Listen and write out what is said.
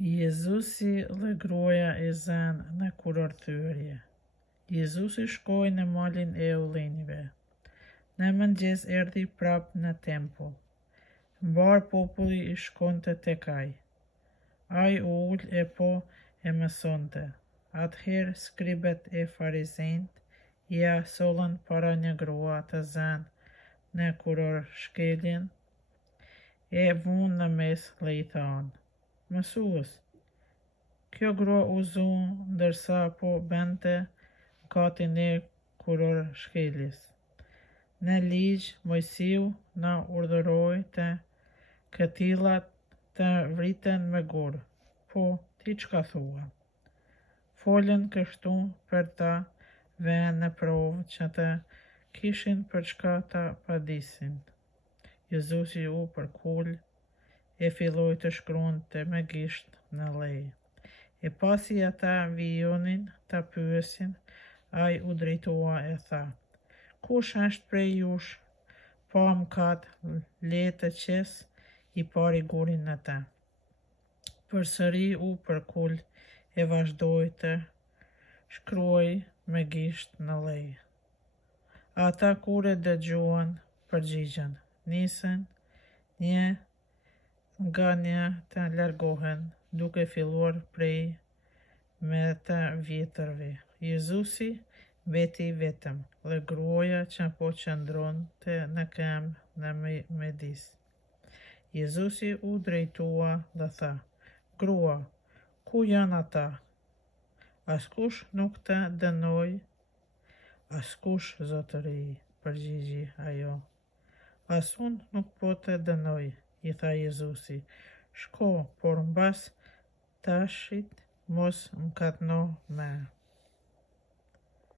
Jezusi dhe gruaja e zënë në kurorthyerje. Jezusi shkoi në malin e Ullinjve. Në mëngjes erdhi prap në tempull. Mbar populli i shkonte tek ai. Ai u ul e po e mësonte. Atëherë skribet e farizejt ja sollën para një grua të zënë në kurorshkeljen, e vunë në mes dhe i thanë: Mësues, kjo grua u zu ndërsa po bente gatin e kurorshkeljes. Në ligj Mojsiu na urdhëroi të këtillat të vriten me gur, po ti çka thua? Folën kështu për ta vënë në provë që të kishin për çka ta padisin. Jezusi u përkul, e filloi të shkruante me gisht në lej. E pasi ata vijonin ta pyesin, ai u drejtua e tha: Kush është prej jush pa mëkat, le të qes i pari gurin në ta. Përsëri u përkul e vazhdoi të shkruaj me gisht në lej. Ata kur e dëgjuan, përgjigjen: Nisën një nga një të largohen, duke filluar prej me të vjetërve. Jezusi mbeti vetëm, dhe gruaja që po qëndronte në këmbë në midis. Jezusi u drejtua dhe tha: Grua, ku janë ata? Askush nuk të dënoi? Askush, zotëri, përgjigji ajo. As unë nuk po të dënoj, i tha Jezusi. Shko, por mbas tashit mos mëkatno më.